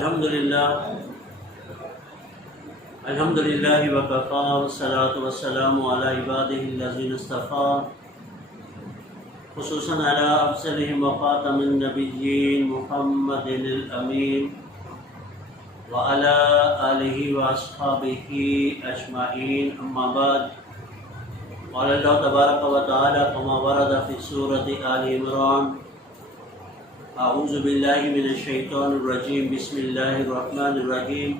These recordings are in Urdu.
الحمد للہ وکفا والصلاة والسلام علی عباده الذین اصطفیٰ خصوصاً علی افضلهم وخاتم النبیین محمد الامین وعلی آلہ واصحابہ اجمعین اما بعد قال اللہ تبارک و تعالی کما ورد فی سورۃ آل عمران اعوذ باللہ من الشیطان الرجیم بسم اللہ الرحمن الرحیم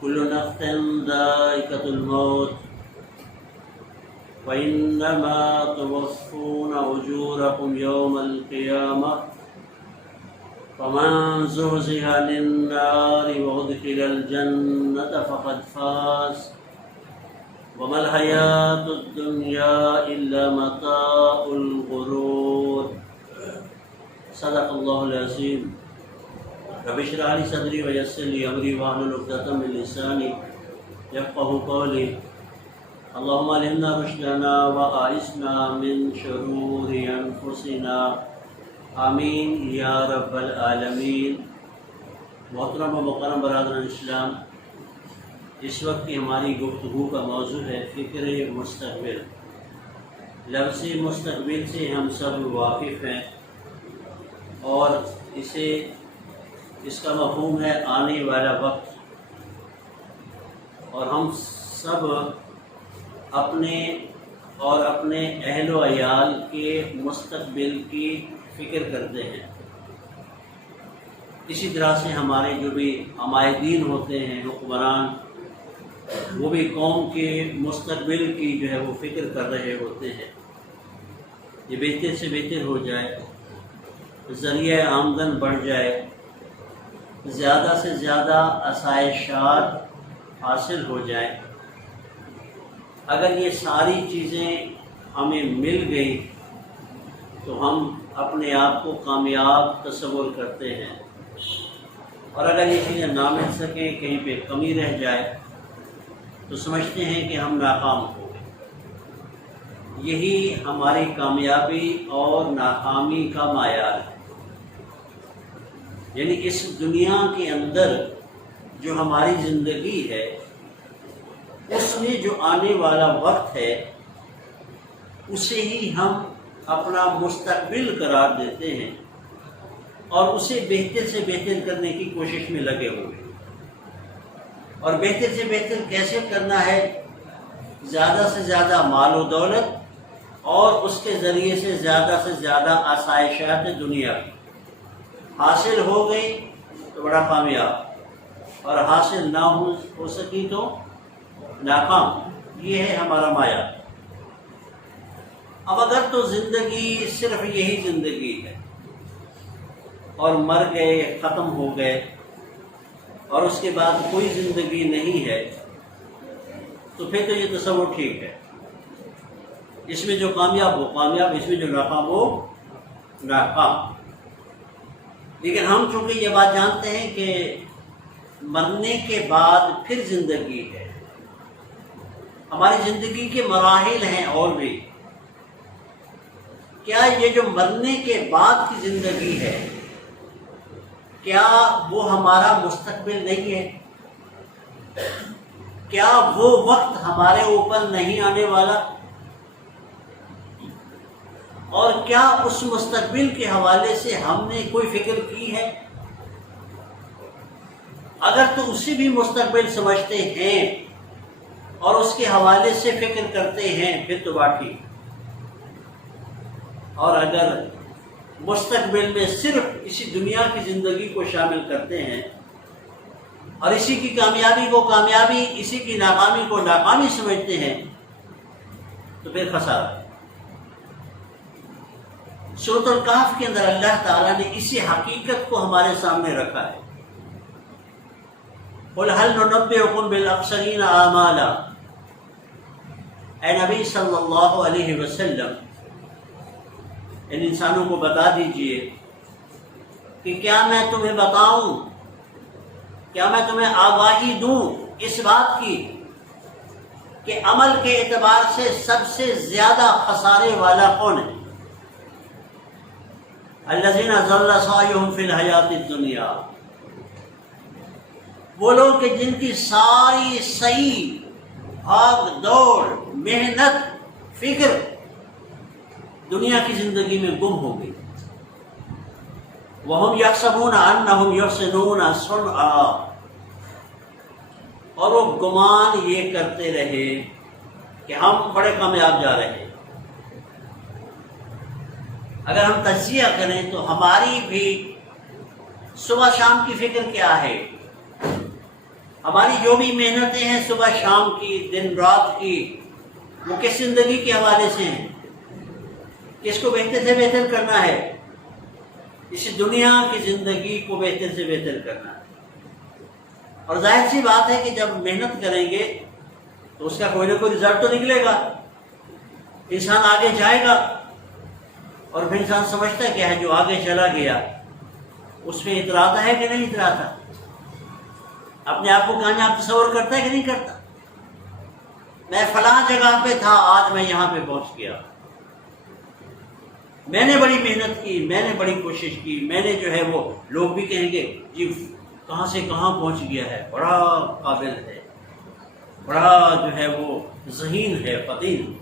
کل نفس ذائقۃ الموت وإنما توفون أجوركم يوم القيامة فمن زحزح عن النار وأدخل الجنة فقد فاز وما الحياة الدنيا إلا متاع الغرور صدق اللہ العظیم رب اشرح لي صدری ویسر لي امری واحلل عقدۃ من لسانی یفقهوا قولی اللهم علمنا رشدنا واعصمنا من شرور انفسنا آمین یا رب العالمین۔ محترم و مکرم برادران اسلام، اس وقت کی ہماری گفتگو کا موضوع ہے فکر مستقبل۔ لفظ مستقبل سے ہم سب واقف ہیں اور اس کا مفہوم ہے آنے والا وقت، اور ہم سب اپنے اور اپنے اہل و عیال کے مستقبل کی فکر کرتے ہیں۔ اسی طرح سے ہمارے جو بھی عمائدین ہوتے ہیں، حکمران، وہ بھی قوم کے مستقبل کی جو ہے وہ فکر کر رہے ہوتے ہیں، یہ بہتر سے بہتر ہو جائے، ذریعہ آمدن بڑھ جائے، زیادہ سے زیادہ آسائشات حاصل ہو جائے۔ اگر یہ ساری چیزیں ہمیں مل گئی تو ہم اپنے آپ کو کامیاب تصور کرتے ہیں، اور اگر یہ چیزیں نہ مل سکیں، کہیں پہ کمی رہ جائے تو سمجھتے ہیں کہ ہم ناکام ہو گئے۔ یہی ہماری کامیابی اور ناکامی کا معیار ہے۔ یعنی اس دنیا کے اندر جو ہماری زندگی ہے، اس میں جو آنے والا وقت ہے اسے ہی ہم اپنا مستقبل قرار دیتے ہیں اور اسے بہتر سے بہتر کرنے کی کوشش میں لگے ہوئے ہیں۔ اور بہتر سے بہتر کیسے کرنا ہے؟ زیادہ سے زیادہ مال و دولت اور اس کے ذریعے سے زیادہ آسائشات دنیا کی حاصل ہو گئی تو بڑا کامیاب، اور حاصل نہ ہو سکی تو ناکام۔ یہ ہے ہمارا مایا۔ اب اگر تو زندگی صرف یہی زندگی ہے اور مر گئے، ختم ہو گئے، اور اس کے بعد کوئی زندگی نہیں ہے، تو پھر تو یہ تصور ٹھیک ہے۔ اس میں جو کامیاب ہو کامیاب، اس میں جو ناکام ہو ناکام۔ لیکن ہم چونکہ یہ بات جانتے ہیں کہ مرنے کے بعد پھر زندگی ہے، ہماری زندگی کے مراحل ہیں اور بھی، کیا یہ جو مرنے کے بعد کی زندگی ہے، کیا وہ ہمارا مستقبل نہیں ہے؟ کیا وہ وقت ہمارے اوپر نہیں آنے والا؟ اور کیا اس مستقبل کے حوالے سے ہم نے کوئی فکر کی ہے؟ اگر تو اسے بھی مستقبل سمجھتے ہیں اور اس کے حوالے سے فکر کرتے ہیں پھر تو بات ٹھیک۔ اور اگر مستقبل میں صرف اسی دنیا کی زندگی کو شامل کرتے ہیں اور اسی کی کامیابی کو کامیابی، اسی کی ناکامی کو ناکامی سمجھتے ہیں تو پھر خسارہ۔ سورۃ الکہف کے اندر اللہ تعالیٰ نے اسی حقیقت کو ہمارے سامنے رکھا ہے۔ قُلْ هَلْ نُنَبِّئُكُمْ بِالْأَخْسَرِينَ أَعْمَالًا، اے نبی صلی اللہ علیہ وسلم ان انسانوں کو بتا دیجئے کہ کیا میں تمہیں بتاؤں، کیا میں تمہیں آگاہی دوں اس بات کی کہ عمل کے اعتبار سے سب سے زیادہ خسارے والا کون ہے؟ الذین ضل سعیہم فی الحیات الدنیا، وہ لوگ کہ جن کی ساری سعی، بھاگ دوڑ، محنت، فکر دنیا کی زندگی میں گم ہو گئی۔ وَهُمْ يَحْسَبُونَ أَنَّهُمْ يُحْسِنُونَ صُنْعًا، اور وہ گمان یہ کرتے رہے کہ ہم بڑے کامیاب جا رہے ہیں۔ اگر ہم تجزیہ کریں تو ہماری بھی صبح شام کی فکر کیا ہے؟ ہماری جو بھی محنتیں ہیں صبح شام کی، دن رات کی، وہ کس زندگی کے حوالے سے ہیں؟ کس کو بہتر سے بہتر کرنا ہے؟ اس دنیا کی زندگی کو بہتر سے بہتر کرنا ہے۔ اور ظاہر سی بات ہے کہ جب محنت کریں گے تو اس کا کوئی نہ کوئی رزلٹ تو نکلے گا، انسان آگے جائے گا، اور پھر انسان سمجھتا ہے کہ ہے جو آگے چلا گیا اس میں اتراتا ہے کہ نہیں اتراتا، اپنے آپ کو کامیاب تصور کرتا ہے کہ نہیں کرتا۔ میں فلاں جگہ پہ تھا، آج میں یہاں پہ پہنچ گیا، میں نے بڑی محنت کی، میں نے بڑی کوشش کی، میں نے جو ہے وہ لوگ بھی کہیں گے جی کہاں سے کہاں پہنچ گیا ہے، بڑا قابل ہے، بڑا جو ہے وہ ذہین ہے، فطین۔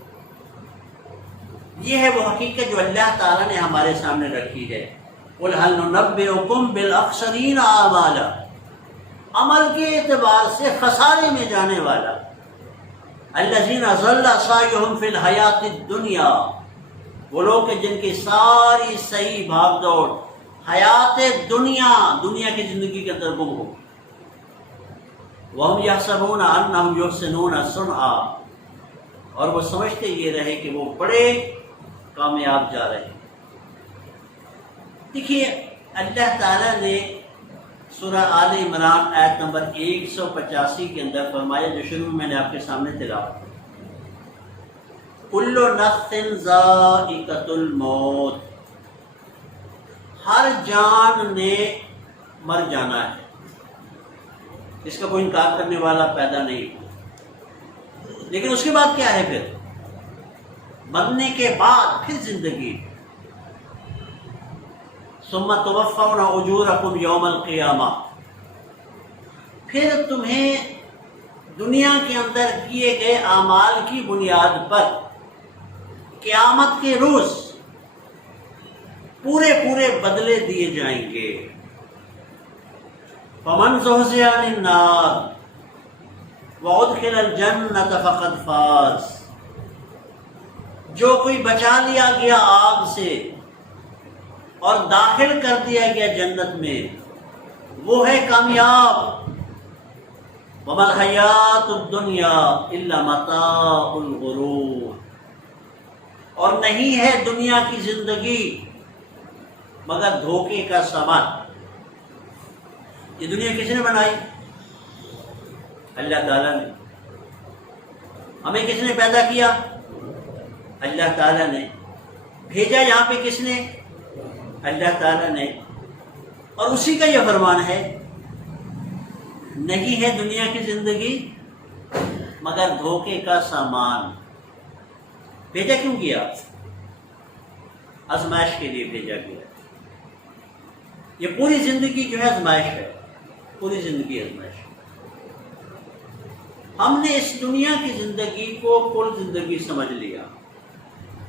یہ ہے وہ حقیقت جو اللہ تعالیٰ نے ہمارے سامنے رکھی ہے۔ قُلْ هَلْ نُنَبِّئُكُمْ بِالْأَخْسَرِينَ أَعْمَالًا، عمل کے اعتبار سے خسارے میں جانے والا۔ الَّذِينَ ضَلَّ سَعْيُهُمْ فِي الْحَيَاةِ الدُّنْيَا، وہ لوگ کہ جن کی ساری صحیح بھاگ دوڑ حیات دنیا، دنیا کی زندگی کے اندر گم ہو۔ وَهُمْ يَحْسَبُونَ أَنَّهُمْ يُحْسِنُونَ صُنْعًا، اور وہ سمجھتے یہ رہے کہ وہ بڑے کامیاب جا رہے ہیں۔ دیکھیے اللہ تعالیٰ نے سورہ آل عمران آیت نمبر 185 کے اندر فرمایا، جو شروع میں نے آپ کے سامنے تلاوت کی، کُلُّ نَفْسٍ ذَائِقَةُ الْمَوْتِ، ہر جان نے مر جانا ہے، اس کا کوئی انکار کرنے والا پیدا نہیں۔ لیکن اس کے بعد کیا ہے؟ پھر مرنے کے بعد پھر زندگی۔ ثم توفون اجورکم یوم القیامہ، پھر تمہیں دنیا کے اندر کیے گئے اعمال کی بنیاد پر قیامت کے روز پورے بدلے دیے جائیں گے۔ فمن زحزح عن النار وادخل الجنۃ فقد فاز، جو کوئی بچا لیا گیا آگ سے اور داخل کر دیا گیا جنت میں، وہ ہے کامیاب۔ وما الحیات الدنیا الا متاع الغرور، اور نہیں ہے دنیا کی زندگی مگر دھوکے کا سامان۔ یہ دنیا کس نے بنائی؟ اللہ تعالیٰ نے۔ ہمیں کس نے پیدا کیا؟ اللہ تعالیٰ نے۔ بھیجا یہاں پہ کس نے؟ اللہ تعالیٰ نے۔ اور اسی کا یہ فرمان ہے، نہیں ہے دنیا کی زندگی مگر دھوکے کا سامان۔ بھیجا کیوں کیا؟ آزمائش کے لیے بھیجا گیا۔ یہ پوری زندگی جو ہے آزمائش ہے، پوری زندگی آزمائش ہے۔ ہم نے اس دنیا کی زندگی کو کل زندگی سمجھ لیا،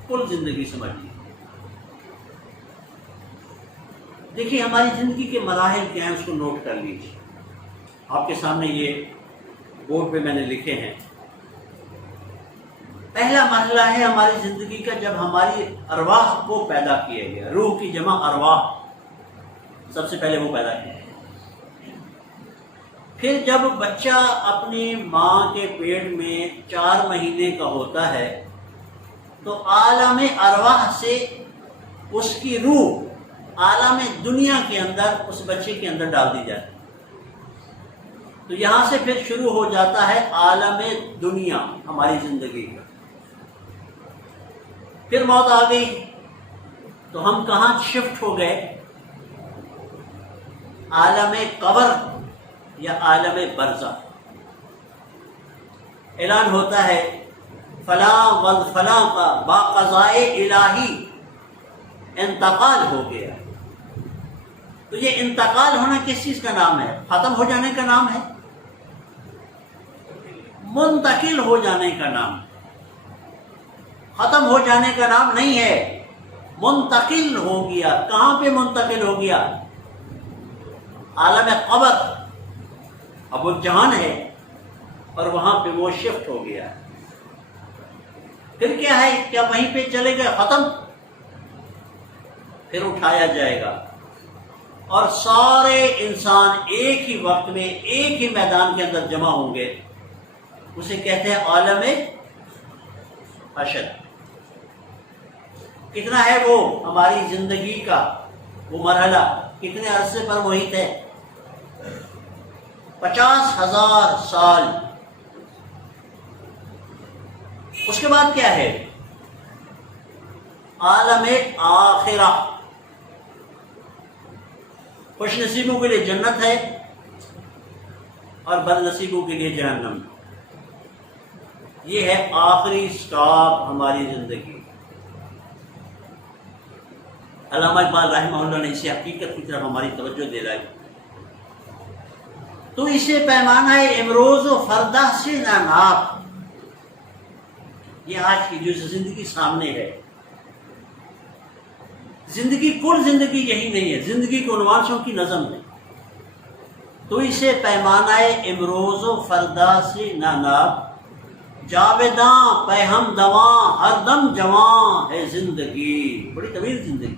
کل زندگی سمجھ لی۔ دیکھیے ہماری زندگی کے مراحل کیا ہیں، اس کو نوٹ کر لیجیے۔ آپ کے سامنے یہ بورڈ پہ میں نے لکھے ہیں۔ پہلا مرحلہ ہے ہماری زندگی کا جب ہماری ارواح کو پیدا کیا گیا۔ روح کی جمع ارواح، سب سے پہلے وہ پیدا کیا۔ پھر جب بچہ اپنی ماں کے پیٹ میں 4 مہینے کا ہوتا ہے تو عالم ارواح سے اس کی روح عالم دنیا کے اندر اس بچے کے اندر ڈال دی جاتی ہے۔ تو یہاں سے پھر شروع ہو جاتا ہے عالم دنیا، ہماری زندگی کا۔ پھر موت آ گئی تو ہم کہاں شفٹ ہو گئے؟ عالم قبر یا عالم برزخ۔ اعلان ہوتا ہے فلاں و فلاں کا باقضائے الہی انتقال ہو گیا۔ تو یہ انتقال ہونا کس چیز کا نام ہے؟ ختم ہو جانے کا نام ہے؟ منتقل ہو جانے کا نام، ختم ہو جانے کا نام نہیں ہے، منتقل ہو گیا۔ کہاں پہ منتقل ہو گیا؟ عالم قبر، ابو جہان ہے، اور وہاں پہ وہ شفٹ ہو گیا۔ پھر کیا ہے؟ کیا وہیں پہ چلے گئے ختم؟ پھر اٹھایا جائے گا اور سارے انسان ایک ہی وقت میں ایک ہی میدان کے اندر جمع ہوں گے۔ اسے کہتے ہیں عالم حشر۔ کتنا ہے وہ ہماری زندگی کا وہ مرحلہ؟ کتنے عرصے پر محیط ہے؟ 50,000 سال۔ اس کے بعد کیا ہے؟ عالم آخرہ۔ خوش نصیبوں کے لیے جنت ہے اور بد نصیبوں کے لیے جہنم۔ یہ ہے آخری سٹاپ ہماری زندگی۔ علامہ اقبال رحمہ اللہ نے اسے حقیقت کی طرف ہماری توجہ دے رہا ہے۔ تو اسے پیمانہ امروز و فردہ سے نہ ناپ۔ یہ آج کی جو زندگی سامنے ہے، زندگی کل زندگی یہی نہیں ہے، زندگی کو عنوانوں کی نظم ہے۔ تو اسے پیمانہ امروز و فردہ سے نہ ناپ، جاویداں پہ ہم دواں ہر دم جواں ہے زندگی۔ بڑی طویل زندگی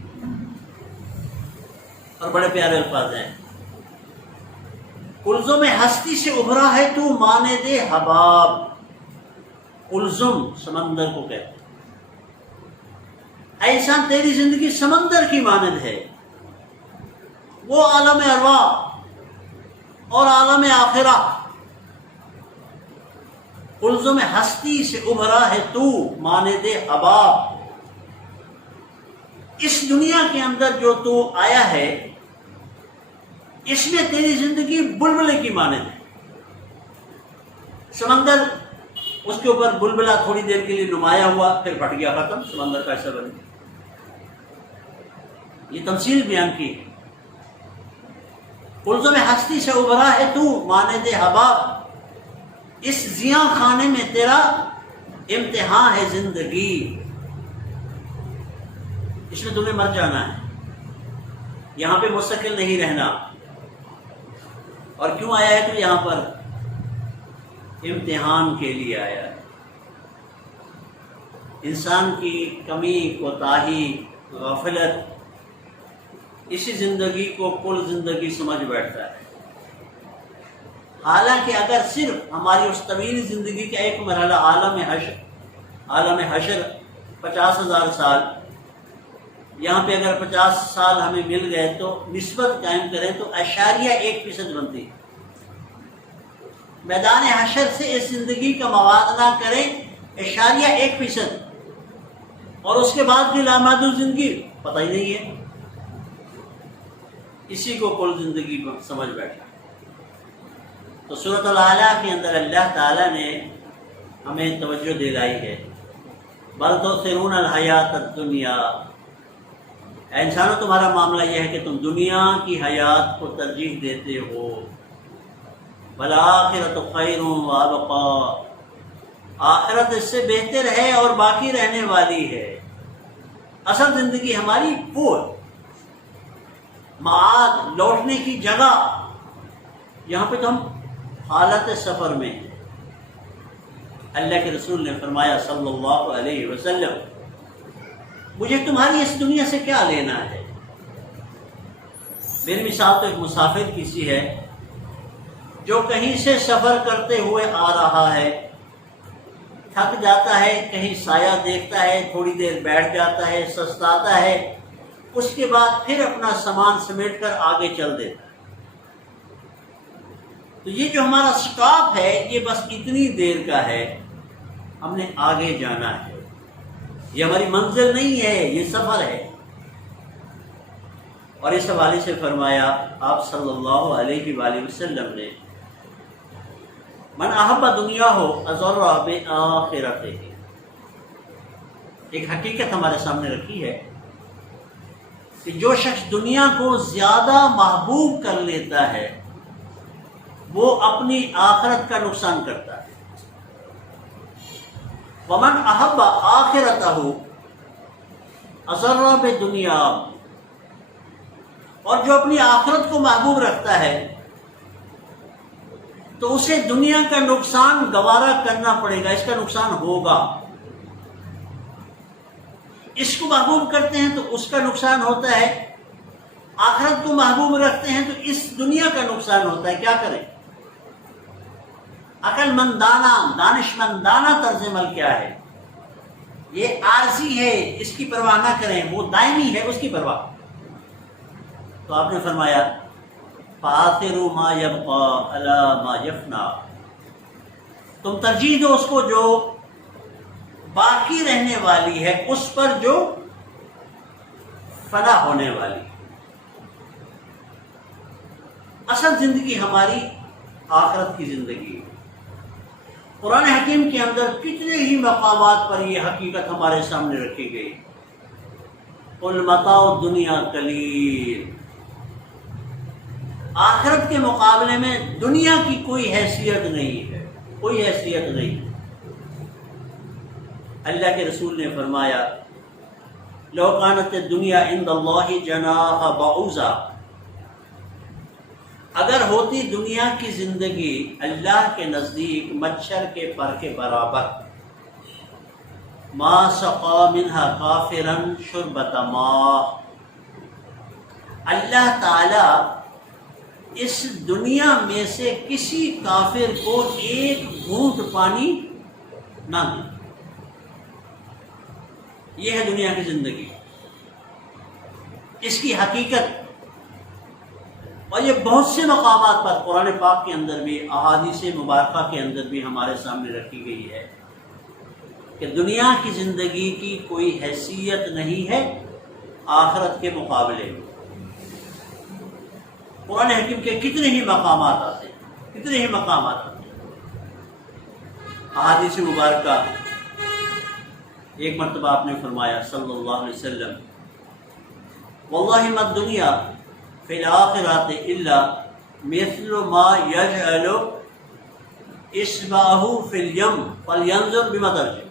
اور بڑے پیارے الفاظ ہیں۔ کلزم ہستی سے ابھرا ہے تو ماند حباب۔ کلزم سمندر کو کہتے ہیں۔ ایسا تیری زندگی سمندر کی مانند ہے۔ وہ عالم ارواح اور عالم آخرہ، کلزم ہستی سے ابھرا ہے تو ماند حباب۔ اس دنیا کے اندر جو تو آیا ہے، اس میں تیری زندگی بلبلے کی مانند ہے۔ سمندر، اس کے اوپر بلبلا تھوڑی دیر کے لیے نمایاں ہوا، پھر پھٹ گیا، ختم، سمندر کا حصہ بن گیا۔ یہ تمثیل بیان کی۔ کلزم ہستی سے ابھرا ہے تو ماند حباب، اس زیاں خانے میں تیرا امتحان ہے زندگی۔ اس میں تمہیں مر جانا ہے، یہاں پہ مستقل نہیں رہنا۔ اور کیوں آیا ہے تو یہاں پر امتحان کے لیے آیا ہے۔ انسان کی کمی، کوتاہی، غفلت اسی زندگی کو کل زندگی سمجھ بیٹھتا ہے۔ حالانکہ اگر صرف ہماری اس طویل زندگی کا ایک مرحلہ عالم حشر 50,000 سال، یہاں پہ اگر 50 سال ہمیں مل گئے تو نسبت قائم کریں تو 0.1% بنتی ہے۔ میدان حشر سے اس زندگی کا موازنہ کریں 0.1%، اور اس کے بعد کی لامحدود زندگی پتہ ہی نہیں ہے۔ اسی کو کل زندگی کو سمجھ بیٹھا۔ تو سورۃ الاعلیٰ کے اندر اللہ تعالیٰ نے ہمیں توجہ دلائی ہے، بل تؤثرون الحیات الدنیا۔ اے انسانوں، تمہارا معاملہ یہ ہے کہ تم دنیا کی حیات کو ترجیح دیتے ہو۔ والآخرۃ خیر وابقیٰ، آخرت اس سے بہتر ہے اور باقی رہنے والی ہے۔ اصل زندگی ہماری وہ معاد، لوٹنے کی جگہ۔ یہاں پہ تو ہم حالت سفر میں ہیں۔ اللہ کے رسول نے فرمایا صلی اللہ علیہ وسلم، مجھے تمہاری اس دنیا سے کیا لینا ہے؟ میری مثال تو ایک مسافر کی سی ہے جو کہیں سے سفر کرتے ہوئے آ رہا ہے، تھک جاتا ہے، کہیں سایہ دیکھتا ہے، تھوڑی دیر بیٹھ جاتا ہے، سستاتا ہے، اس کے بعد پھر اپنا سامان سمیٹ کر آگے چل دیتا ہے۔ تو یہ جو ہمارا سٹاپ ہے، یہ بس اتنی دیر کا ہے، ہم نے آگے جانا ہے۔ یہ ہماری منزل نہیں ہے، یہ سفر ہے۔ اور اس حوالے سے فرمایا آپ صلی اللہ علیہ وآلہ وسلم نے، من احب دنیا ہو اضر بآخرتہ۔ ایک حقیقت ہمارے سامنے رکھی ہے کہ جو شخص دنیا کو زیادہ محبوب کر لیتا ہے وہ اپنی آخرت کا نقصان کرتا ہے۔ ومن احب آخرتہ اضر بدنیا، اور جو اپنی آخرت کو محبوب رکھتا ہے تو اسے دنیا کا نقصان گوارا کرنا پڑے گا، اس کا نقصان ہوگا۔ اس کو محبوب کرتے ہیں تو اس کا نقصان ہوتا ہے، آخرت کو محبوب رکھتے ہیں تو اس دنیا کا نقصان ہوتا ہے۔ کیا کریں؟ عقل مندانہ دانش مندانہ طرز عمل کیا ہے؟ یہ عارضی ہے، اس کی پرواہ نہ کریں، وہ دائمی ہے، اس کی پرواہ۔ تو آپ نے فرمایا فآثروا ما يبقى على ما يفنى، تم ترجیح دو اس کو جو باقی رہنے والی ہے اس پر جو فنا ہونے والی۔ اصل زندگی ہماری آخرت کی زندگی ہے۔ قرآن حکیم کے اندر کتنے ہی مقامات پر یہ حقیقت ہمارے سامنے رکھی گئی۔ قل متاع الدنیا قلیل، آخرت کے مقابلے میں دنیا کی کوئی حیثیت نہیں ہے، کوئی حیثیت نہیں۔ اللہ کے رسول نے فرمایا لو کانت الدنیا عند اللہ جناح بعوضہ، اگر ہوتی دنیا کی زندگی اللہ کے نزدیک مچھر کے پر کے برابر، ما سقا منہا کافرا شربۃ ماء، اللہ تعالی اس دنیا میں سے کسی کافر کو ایک گھونٹ پانی نہ دے۔ یہ ہے دنیا کی زندگی، اس کی حقیقت۔ اور یہ بہت سے مقامات پر قرآن پاک کے اندر بھی، احادیث مبارکہ کے اندر بھی ہمارے سامنے رکھی گئی ہے کہ دنیا کی زندگی کی کوئی حیثیت نہیں ہے آخرت کے مقابلے میں۔ قرآن حکیم کے کتنے ہی مقامات آتے ہیں، کتنے ہی مقامات آتے ہیں۔ احادیث مبارکہ، ایک مرتبہ آپ نے فرمایا صلی اللہ علیہ وسلم واللہ ما الدنیا فی الآخرۃ الا مثل ما یجعل اصبعہ فی الیم فلینظر بما ترجع،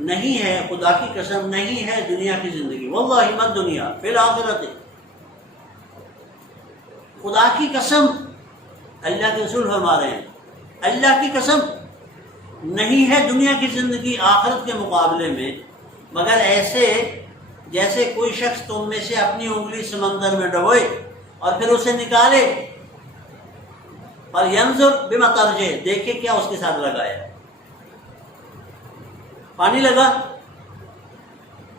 نہیں ہے، خدا کی قسم نہیں ہے دنیا کی زندگی، واللہ ما الدنیا فی الآخرۃ، خدا کی قسم، اللہ کے رسول فرما رہے ہیں اللہ کی قسم نہیں ہے دنیا کی زندگی آخرت کے مقابلے میں، مگر ایسے جیسے کوئی شخص تم میں سے اپنی انگلی سمندر میں ڈبوئے اور پھر اسے نکالے، اور ینظر بما ترجع، دیکھے کیا اس کے ساتھ لگایا، پانی لگا،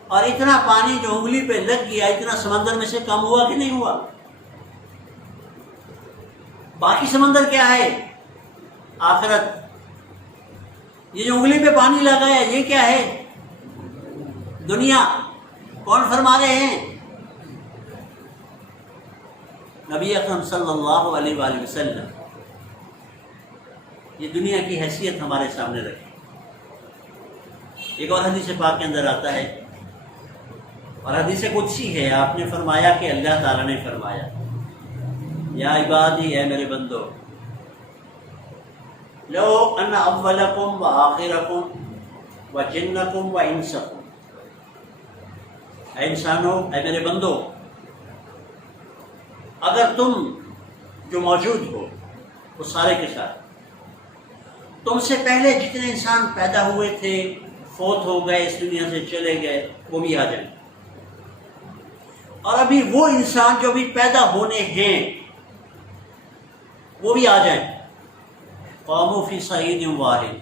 اور اتنا پانی جو انگلی پہ لگ گیا اتنا سمندر میں سے کم ہوا کہ نہیں ہوا؟ باقی سمندر کیا ہے؟ آخرت۔ یہ جو انگلی پہ پانی لگایا یہ کیا ہے؟ دنیا۔ کون فرما رہے ہیں؟ نبی اکرم صلی اللہ علیہ وآلہ وسلم۔ یہ دنیا کی حیثیت ہمارے سامنے رکھی۔ ایک اور حدیث پاک کے اندر آتا ہے، اور حدیث قدسی ہے، آپ نے فرمایا کہ اللہ تعالیٰ نے فرمایا یا عبادی، اے میرے بندو، لو ان اولکم و آخرکم و جنکم و انسکم، اے انسانوں، اے میرے بندو، اگر تم جو موجود ہو وہ سارے کے سارے، تم سے پہلے جتنے انسان پیدا ہوئے تھے فوت ہو گئے، اس دنیا سے چلے گئے، وہ بھی آ جائیں، اور ابھی وہ انسان جو بھی پیدا ہونے ہیں وہ بھی آ جائیں، قوموا فی صعید واحد،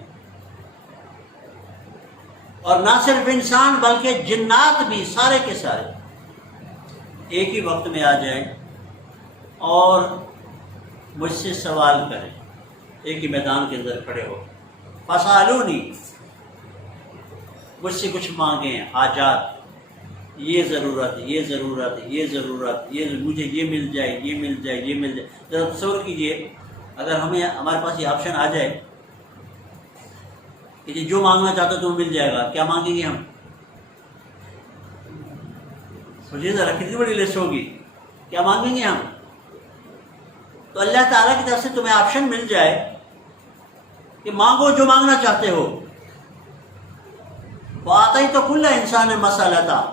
اور نہ صرف انسان بلکہ جنات بھی سارے کے سارے ایک ہی وقت میں آ جائیں اور مجھ سے سوال کریں، ایک ہی میدان کے اندر کھڑے ہو، فسالونی، مجھ سے کچھ مانگیں، حاجات، یہ ضرورت، یہ ضرورت، یہ ضرورت، یہ مجھے یہ مل جائے، یہ مل جائے، یہ مل جائے۔ ذرا تصور کیجئے اگر ہمارے پاس یہ آپشن آ جائے کہ جو مانگنا چاہتے ہو تمہیں مل جائے گا، کیا مانگیں گے ہم؟ سوچیے ذرا کتنی بڑی لسٹ ہوگی، کیا مانگیں گے ہم؟ تو اللہ تعالیٰ کی طرف سے تمہیں آپشن مل جائے کہ مانگو جو مانگنا چاہتے ہو، وَآتَيْتُ كُلَّ إِنسَانٍ مَسْأَلَتَهُ،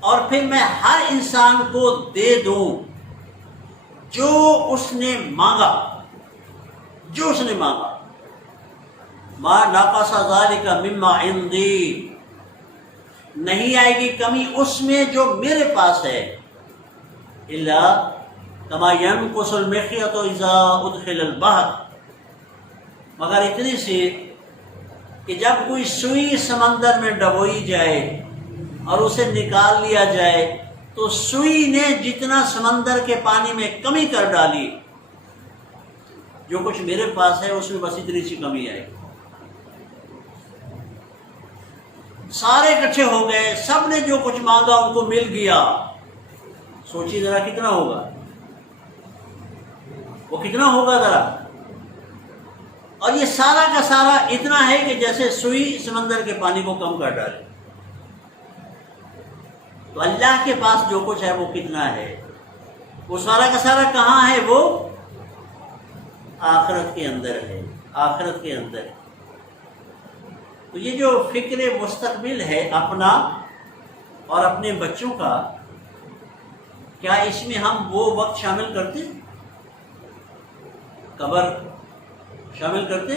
اور پھر میں ہر انسان کو دے دوں جو اس نے مانگا، جو اس نے مانگا. مَا نَقَصَ ذَلِكَ مِمَّا عِنْدِي، نہیں آئے گی کمی اس میں جو میرے پاس ہے، إِلَّا كَمَا يَنْقُصُ الْمِخْيَطُ إِذَا أُدْخِلَ الْبَحْرَ، مگر اتنی سی کہ جب کوئی سوئی سمندر میں ڈبوئی جائے اور اسے نکال لیا جائے تو سوئی نے جتنا سمندر کے پانی میں کمی کر ڈالی، جو کچھ میرے پاس ہے اس میں بس اتنی سی کمی آئے. سارے اکٹھے ہو گئے، سب نے جو کچھ مانگا ان کو مل گیا. سوچیے ذرا کتنا ہوگا، وہ کتنا ہوگا ذرا. اور یہ سارا کا سارا اتنا ہے کہ جیسے سوئی سمندر کے پانی کو کم کر ڈالے. تو اللہ کے پاس جو کچھ ہے وہ کتنا ہے، وہ سارا کا سارا کہاں ہے، وہ آخرت کے اندر ہے، آخرت کے اندر. تو یہ جو فکر مستقبل ہے اپنا اور اپنے بچوں کا، کیا اس میں ہم وہ وقت شامل کرتے، قبر شامل کرتے؟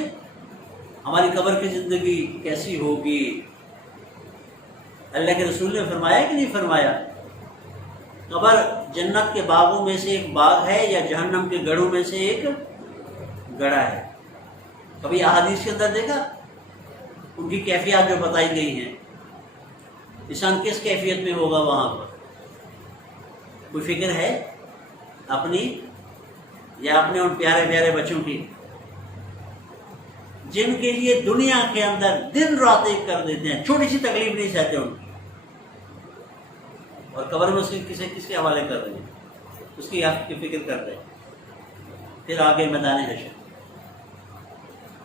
ہماری قبر کی زندگی کیسی ہوگی؟ اللہ کے رسول نے فرمایا کہ نہیں فرمایا؟ قبر جنت کے باغوں میں سے ایک باغ ہے یا جہنم کے گڑھوں میں سے ایک گڑھا ہے. کبھی احادیث کے اندر دیکھا ان کی کیفیات جو بتائی گئی ہیں، انسان کس کیفیت میں ہوگا وہاں پر؟ کوئی فکر ہے اپنی یا اپنے ان پیارے پیارے بچوں کی جن کے لیے دنیا کے اندر دن رات ایک کر دیتے ہیں، چھوٹی سی تکلیف نہیں سہتے ان کی، اور قبر میں اس کے کس کے حوالے کر رہے ہیں، اس کی آپ کی فکر کر رہے ہیں. پھر آگے میدان حشر،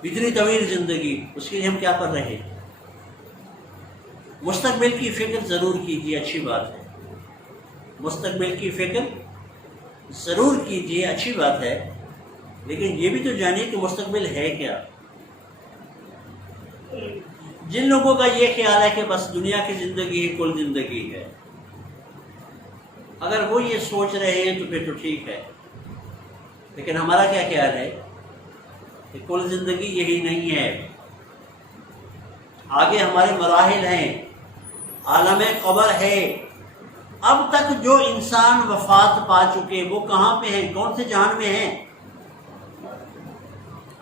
اتنی طویل زندگی، اس کے لیے ہم کیا کر رہے ہیں؟ مستقبل کی فکر ضرور کیجیے، اچھی بات ہے. مستقبل کی فکر ضرور کیجیے، اچھی بات ہے، لیکن یہ بھی تو جانیے کہ مستقبل ہے کیا. جن لوگوں کا یہ خیال ہے کہ بس دنیا کی زندگی ہی کل زندگی ہے، اگر وہ یہ سوچ رہے ہیں تو پھر تو ٹھیک ہے، لیکن ہمارا کیا خیال ہے کہ کل زندگی یہی نہیں ہے. آگے ہمارے مراحل ہیں، عالم قبر ہے. اب تک جو انسان وفات پا چکے وہ کہاں پہ ہیں، کون سے جہان میں ہیں؟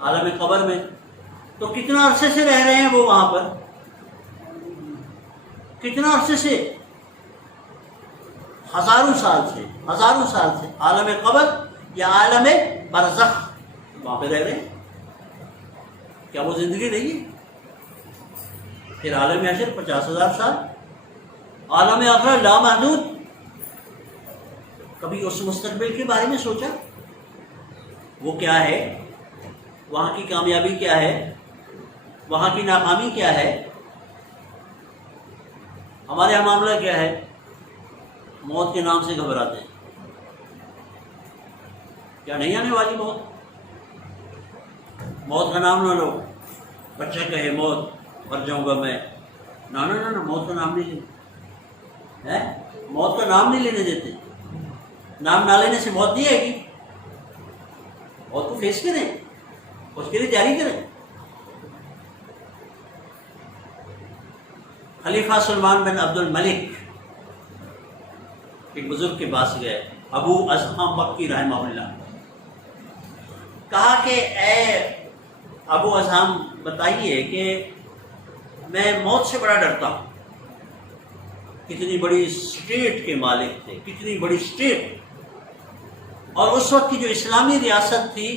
عالم قبر میں. تو کتنا عرصے سے رہ رہے ہیں وہ وہاں پر؟ کتنا عرصے سے؟ ہزاروں سال سے، ہزاروں سال سے. عالم قبر یا عالم برزخ، وہاں پہ رہ رہے ہیں. کیا وہ زندگی نہیں ہے؟ پھر عالم حشر 50,000 سال، عالم آخرت لامحدود. کبھی اس مستقبل کے بارے میں سوچا؟ وہ کیا ہے؟ وہاں کی کامیابی کیا ہے؟ وہاں کی ناکامی کیا ہے؟ ہمارے یہاں معاملہ کیا ہے؟ موت کے نام سے گھبراتے ہیں. کیا نہیں آنے والی موت؟ موت کا نام نہ لو. بچہ کہے موت مر جاؤں گا میں، نہ موت کا نام نہیں لیتے. موت کا نام نہیں لینے دیتے. نام نہ لینے سے موت نہیں آئے گی. موت کو فیس کریں، اس کے لیے تیاری کریں. خلیفہ سلمان بن عبد الملک ایک بزرگ کے پاس گئے، ابو اذہم مکی رحمہ اللہ. کہا کہ اے ابو اذہم بتائیے کہ میں موت سے بڑا ڈرتا ہوں. کتنی بڑی اسٹیٹ کے مالک تھے، کتنی بڑی اسٹیٹ، اور اس وقت کی جو اسلامی ریاست تھی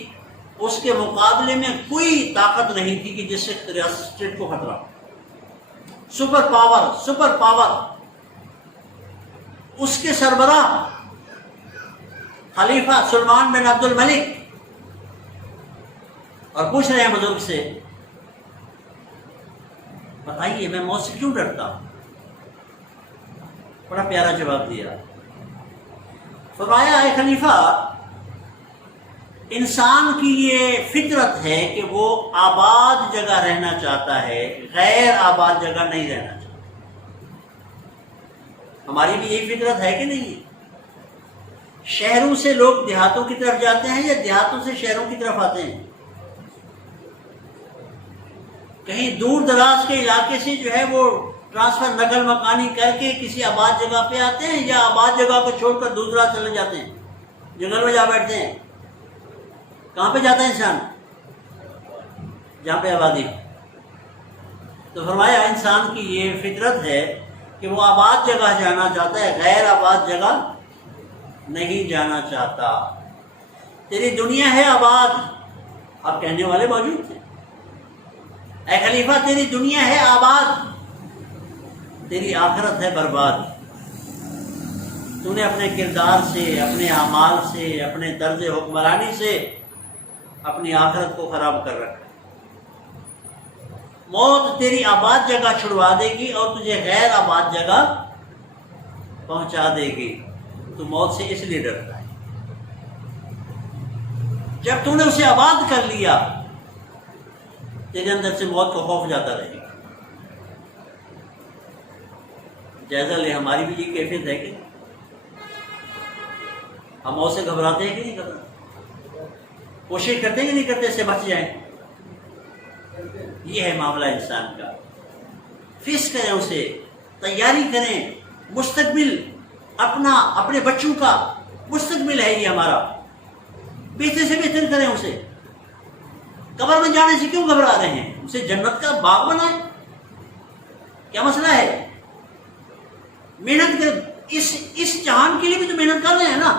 اس کے مقابلے میں کوئی طاقت نہیں تھی کہ جس سے اسٹیٹ کو خطرہ. Super power. اس کے سربراہ خلیفہ سلمان بن عبد الملک، اور پوچھ رہے ہیں بزرگ سے بتائیے میں موت سے کیوں ڈرتا ہوں؟ بڑا پیارا جواب دیا. فرمایا اے خلیفہ، انسان کی یہ فطرت ہے کہ وہ آباد جگہ رہنا چاہتا ہے، غیر آباد جگہ نہیں رہنا چاہتا۔ ہماری بھی یہی فطرت ہے کہ نہیں ہے؟ شہروں سے لوگ دیہاتوں کی طرف جاتے ہیں یا دیہاتوں سے شہروں کی طرف آتے ہیں؟ کہیں دور دراز کے علاقے سے جو ہے وہ ٹرانسفر نقل مکانی کر کے کسی آباد جگہ پہ آتے ہیں، یا آباد جگہ کو چھوڑ کر دوسرا چلے جاتے ہیں، جنگل میں جا بیٹھتے ہیں؟ کہاں پہ جاتا ہے انسان؟ جہاں پہ آبادی۔ تو فرمایا انسان کی یہ فطرت ہے کہ وہ آباد جگہ جانا چاہتا ہے، غیر آباد جگہ نہیں جانا چاہتا۔ تیری دنیا ہے آباد، اب کہنے والے موجود تھے، اے خلیفہ تیری دنیا ہے آباد، تیری آخرت ہے برباد۔ تو نے اپنے کردار سے، اپنے اعمال سے، اپنے طرز حکمرانی سے اپنی آخرت کو خراب کر رکھا۔ موت تیری آباد جگہ چھڑوا دے گی اور تجھے غیر آباد جگہ پہنچا دے گی۔ تو موت سے اس لیے ڈرتا ہے، جب تو نے اسے آباد کر لیا تیرے اندر سے موت کو خوف جاتا رہے گا۔ جائزہ لے، ہماری بھی یہ کیفیت ہے کہ ہم موت سے گھبراتے ہیں کہ نہیں گھبراتے؟ کوشش کرتے ہیں کہ نہیں کرتے اس سے بچ جائیں؟ یہ ہے معاملہ انسان کا۔ فیس کریں اسے، تیاری کریں، مستقبل اپنا، اپنے بچوں کا مستقبل ہے یہ ہمارا، بہتر سے بہتر کریں اسے۔ قبر میں جانے سے کیوں گھبرا رہے ہیں؟ اسے جنت کا باغ بنائیں، کیا مسئلہ ہے؟ محنت کر، اس جہان کے لیے بھی تو محنت کر رہے ہیں نا،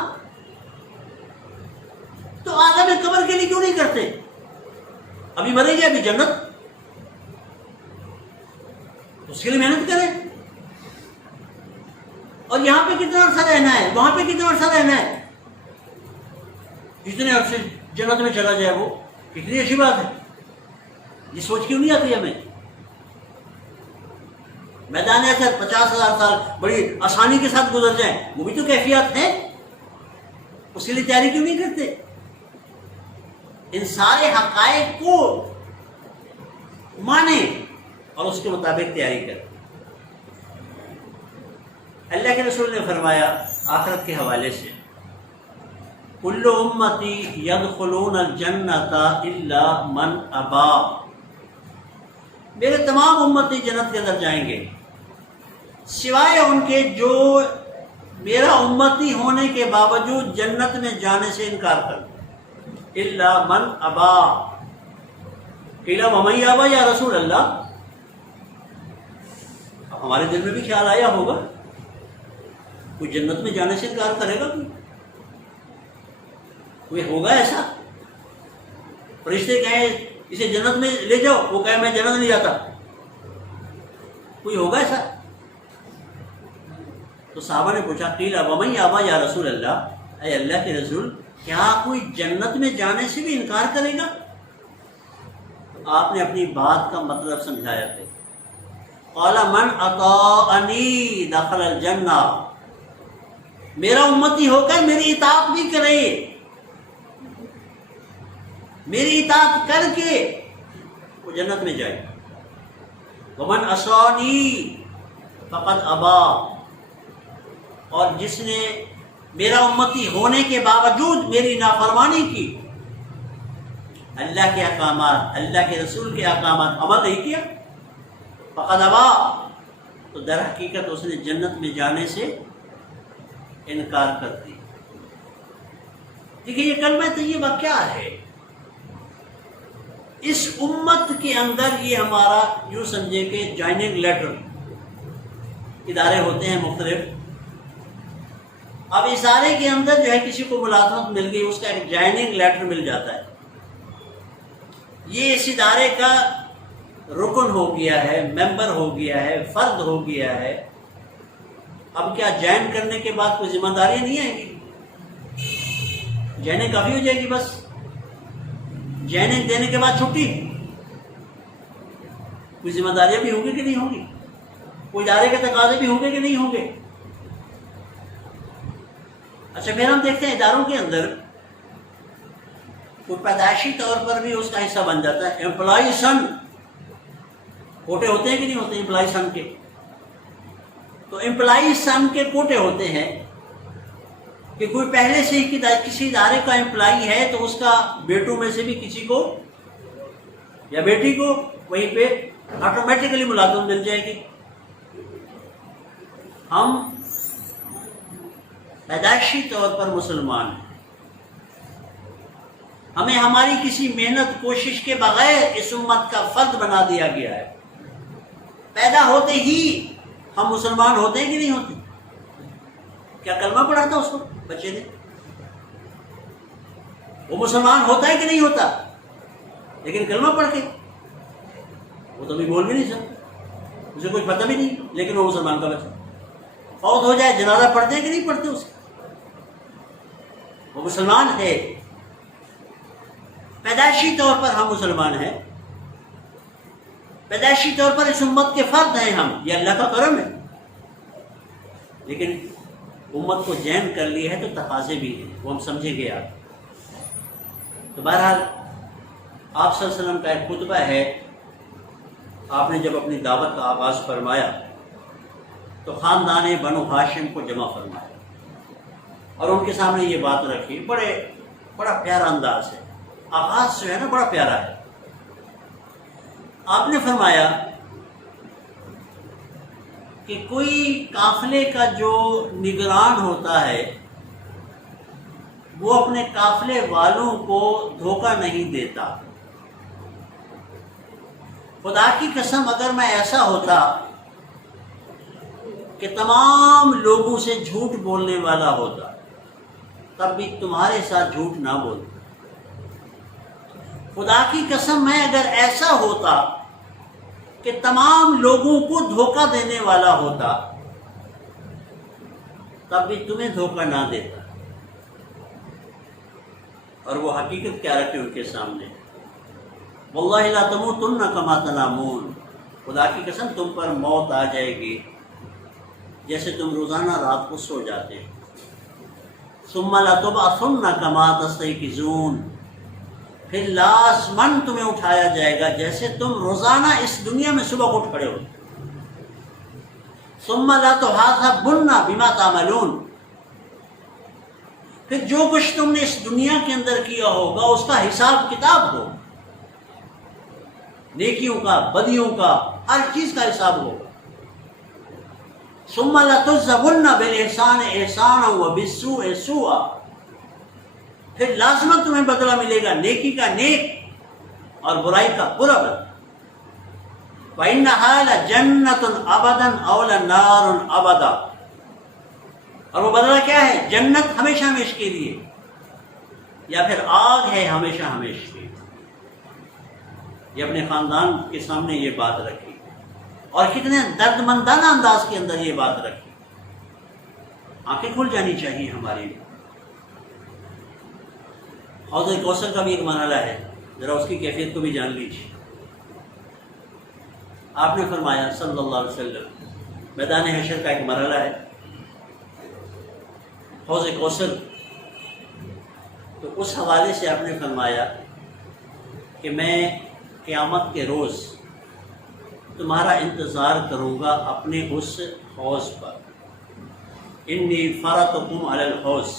تو عالم قبر کے لیے کیوں نہیں کرتے؟ ابھی مریں گے، ابھی جنت، اس کے لیے محنت کریں۔ اور یہاں پہ کتنا عرصہ رہنا ہے، وہاں پہ کتنا عرصہ رہنا ہے، جتنے عرصے جنت میں چلا جائے وہ کتنی اچھی بات ہے۔ یہ سوچ کیوں نہیں آتی ہمیں؟ میدان اثر 50,000 سال بڑی آسانی کے ساتھ گزر جائیں، وہ بھی تو کیفیات ہیں، اس کے لیے تیاری کیوں نہیں کرتے؟ ان سارے حقائق کو مانیں اور اس کے مطابق تیاری کریں۔ اللہ کے رسول نے فرمایا آخرت کے حوالے سے، کل امتی یدخلون الجنۃ الا من ابا، میرے تمام امتی جنت کے اندر جائیں گے سوائے ان کے جو میرا امتی ہونے کے باوجود جنت میں جانے سے انکار کرتے، الا من ابا۔ قیل ومن یابا یا رسول اللہ، ہمارے دل میں بھی خیال آیا ہوگا کوئی جنت میں جانے سے انکار کرے گا؟ کوئی ہوگا ایسا؟ فرشتے کہیں اسے جنت میں لے جاؤ، وہ کہے میں جنت نہیں جاتا، کوئی ہوگا ایسا؟ تو صحابہ نے پوچھا قیل ومن یابا یا رسول اللہ، اے اللہ کے رسول کیا کوئی جنت میں جانے سے بھی انکار کرے گا؟ تو آپ نے اپنی بات کا مطلب سمجھایا تھا، قال من اطاعنی دخل الجنہ، میرا امتی ہو کر میری اطاعت بھی کرے، میری اطاعت کر کے وہ جنت میں جائے، ومن عصانی فقد ابا، اور جس نے میرا امتی ہونے کے باوجود میری نافرمانی کی، اللہ کے احکامات، اللہ کے رسول کے احکامات عمل نہیں کیا، فقد ابا، تو در حقیقت اس نے جنت میں جانے سے انکار کر دی۔ دیکھیے یہ کلمہ طیبہ کیا ہے؟ اس امت کے اندر یہ ہمارا یوں سمجھے کہ جوائننگ لیٹر، ادارے ہوتے ہیں مختلف، اب اس ادارے کے اندر جو ہے کسی کو ملازمت مل گئی، اس کا ایک جوائننگ لیٹر مل جاتا ہے، یہ اس ادارے کا رکن ہو گیا ہے، ممبر ہو گیا ہے، فرد ہو گیا ہے۔ اب کیا جوائن کرنے کے بعد کوئی ذمہ داریاں نہیں آئیں گی؟ جوائننگ کافی ہو جائے گی بس، جوائننگ دینے کے بعد چھٹی، کوئی ذمہ داریاں بھی ہوں گی کہ نہیں ہوں گی؟ کوئی ادارے کے تقاضے بھی ہوں گے کہ نہیں ہوں گے؟ اچھا پھر ہم دیکھتے ہیں اداروں کے اندر کوئی پیدائشی طور پر بھی اس کا حصہ بن جاتا ہے. امپلائی سن کوٹے ہوتے ہیں کہ نہیں ہوتے امپلائی سن کے؟ تو امپلائی سن کے کوٹے ہوتے ہیں کہ کوئی پہلے سے ہی کسی ادارے کا امپلائی ہے تو اس کا بیٹوں میں سے بھی کسی کو یا بیٹی کو وہیں پہ آٹومیٹکلی ملازمت مل جائے گی. ہم پیدائشی طور پر مسلمان ہیں. ہمیں ہماری کسی محنت کوشش کے بغیر اس امت کا فرد بنا دیا گیا ہے. پیدا ہوتے ہی ہم مسلمان ہوتے ہیں کہ نہیں ہوتے؟ کیا کلمہ پڑھا تھا اس کو بچے نے؟ وہ مسلمان ہوتا ہے کہ نہیں ہوتا؟ لیکن کلمہ پڑھ کے وہ تو بھی بول بھی نہیں سکتا، اسے کچھ پتہ بھی نہیں، لیکن وہ مسلمان کا بچہ. فوت ہو جائے جنازہ پڑھتے ہیں کہ نہیں پڑھتے اس کا؟ وہ مسلمان ہے. پیدائشی طور پر ہم مسلمان ہیں، پیدائشی طور پر اس امت کے فرد ہیں ہم، یہ اللہ کا کرم ہے. لیکن امت کو جین کر لی ہے تو تقاضے بھی ہیں، وہ ہم سمجھیں گے. آپ تو بہرحال آپ صلی اللہ علیہ وسلم کا ایک خطبہ ہے. آپ نے جب اپنی دعوت کا آغاز فرمایا تو خاندان بنو ہاشم کو جمع فرمایا اور ان کے سامنے یہ بات رکھی. بڑا پیارا انداز ہے، آغاز جو ہے نا بڑا پیارا ہے. آپ نے فرمایا کہ کوئی قافلے کا جو نگران ہوتا ہے وہ اپنے قافلے والوں کو دھوکہ نہیں دیتا. خدا کی قسم اگر میں ایسا ہوتا کہ تمام لوگوں سے جھوٹ بولنے والا ہوتا تب بھی تمہارے ساتھ جھوٹ نہ بولتا. خدا کی قسم میں اگر ایسا ہوتا کہ تمام لوگوں کو دھوکہ دینے والا ہوتا تب بھی تمہیں دھوکہ نہ دیتا. اور وہ حقیقت کیا رکھے ان کے سامنے؟ واللہ لا تموتن کما تنامون، خدا کی قسم تم پر موت آ جائے گی جیسے تم روزانہ رات کو سو جاتے ہو. ثم لتبعثن کما تستيقظون، پھر لازماً تمہیں اٹھایا جائے گا جیسے تم روزانہ اس دنیا میں صبح کو اٹھ کھڑے ہو. ثم لتحاسبن بما تعملون، پھر جو کچھ تم نے اس دنیا کے اندر کیا ہوگا اس کا حساب کتاب ہو، نیکیوں کا بدیوں کا ہر چیز کا حساب ہوگا. ثم لتجزون بالاحسان احسانا وبالسوء سوءا، پھر لازمت تمہیں بدلہ ملے گا نیکی کا نیک اور برائی کا برا بدلہ. وَإِنَّهَا لَجَنَّةٌ أَبَدًا أَوْ لَنَارٌ أَبَدًا، اور وہ بدلہ کیا ہے؟ جنت ہمیشہ ہمیشہ کے لیے یا پھر آگ ہے ہمیشہ ہمیشہ کے لیے. یہ اپنے خاندان کے سامنے یہ بات رکھی اور کتنے درد مندانہ انداز کے اندر یہ بات رکھی. آنکھیں کھل جانی چاہیے ہماری. حوض کوثر کا بھی ایک مرحلہ ہے، ذرا اس کی کیفیت کو بھی جان لیجیے. آپ نے فرمایا صلی اللہ علیہ وسلم میدان حشر کا ایک مرحلہ ہے حوض کوثر. تو اس حوالے سے آپ نے فرمایا کہ میں قیامت کے روز تمہارا انتظار کروں گا اپنے اس حوض پر. انی فرطکم علی الحوض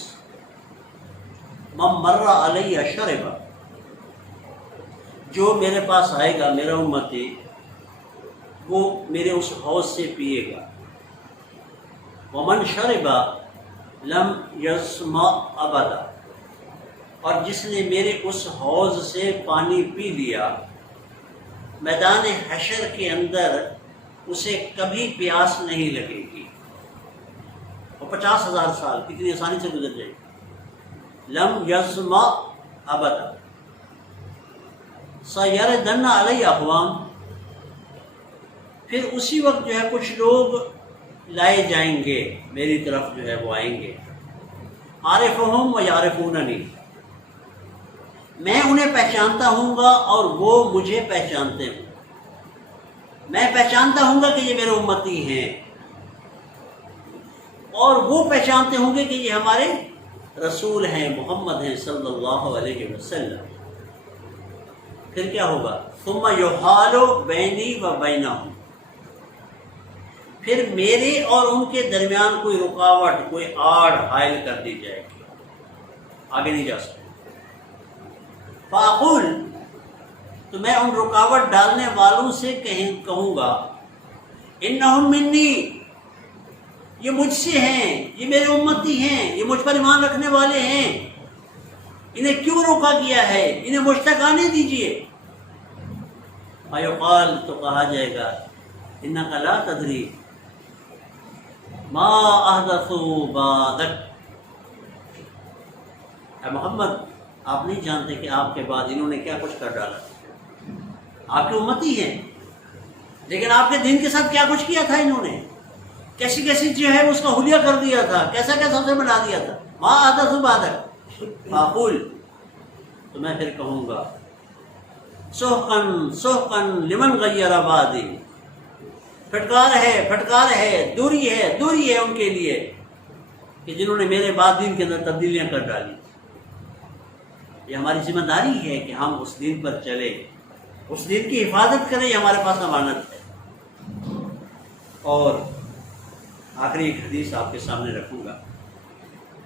من مر علی شرب، جو میرے پاس آئے گا میرا امتی وہ میرے اس حوض سے پیے گا. ومن شرب لم یظمأ ابدا، اور جس نے میرے اس حوض سے پانی پی لیا میدان حشر کے اندر اسے کبھی پیاس نہیں لگے گی. اور 50,000 سال کتنی آسانی سے گزر جائے گی. لم یظمأ ابدا سیردن علی اقوام، پھر اسی وقت جو ہے کچھ لوگ لائے جائیں گے میری طرف جو ہے وہ آئیں گے. عارفہم و یعرفوننی، میں انہیں پہچانتا ہوں گا اور وہ مجھے پہچانتے ہوں. میں پہچانتا ہوں گا کہ یہ میرے امتی ہیں اور وہ پہچانتے ہوں گے کہ یہ ہمارے رسول ہیں، محمد ہیں صلی اللہ علیہ وسلم، پھر کیا ہوگا؟ ثم یحال بینی و بینہم، پھر میرے اور ان کے درمیان کوئی رکاوٹ، کوئی آڑ حائل کر دی جائے گی، آگے نہیں جا سکتے۔ فاقول، تو میں ان رکاوٹ ڈالنے والوں سے کہوں گا انہم منی، یہ مجھ سے ہیں، یہ میرے امتی ہیں، یہ مجھ پر ایمان رکھنے والے ہیں، انہیں کیوں روکا گیا ہے؟ انہیں مجھ تک آنے دیجیے۔ فیقال، تو کہا جائے گا انک لا تدری ما احدثوا بعدک، اے محمد آپ نہیں جانتے کہ آپ کے بعد انہوں نے کیا کچھ کر ڈالا۔ آپ کے امتی ہیں، لیکن آپ کے دین کے ساتھ کیا کچھ کیا تھا انہوں نے، کیسی کیسی جو ہے اس کا حلیہ کر دیا تھا، کیسا کیسا اسے بنا دیا تھا۔ ما احدثوا بعدک، فاقول، تو میں پھر کہوں گا سحقاً سحقاً لمن غیر بعدی، پھٹکار ہے، دوری ہے ان کے لیے کہ جنہوں نے میرے بعد دین کے اندر تبدیلیاں کر ڈالی۔ یہ ہماری ذمہ داری ہے کہ ہم اس دین پر چلیں، اس دین کی حفاظت کریں، یہ ہمارے پاس امانت ہے۔ اور آخری ایک حدیث آپ کے سامنے رکھوں گا۔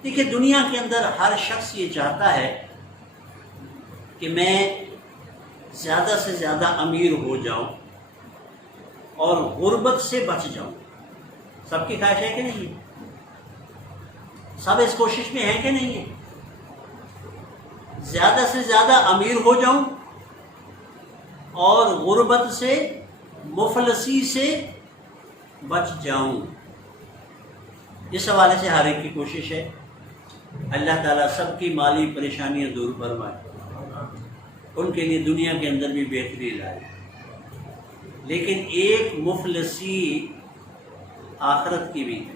دیکھیے، دنیا کے اندر ہر شخص یہ چاہتا ہے کہ میں زیادہ سے زیادہ امیر ہو جاؤں اور غربت سے بچ جاؤں۔ سب کی خواہش ہے کہ نہیں ہے؟ سب اس کوشش میں ہے کہ نہیں ہے؟ زیادہ سے زیادہ امیر ہو جاؤں اور غربت سے، مفلسی سے بچ جاؤں۔ اس حوالے سے ہر ایک کی کوشش ہے۔ اللہ تعالیٰ سب کی مالی پریشانیاں دور فرمائے، ان کے لیے دنیا کے اندر بھی بہتری لائے، لیکن ایک مفلسی آخرت کی بھی ہے،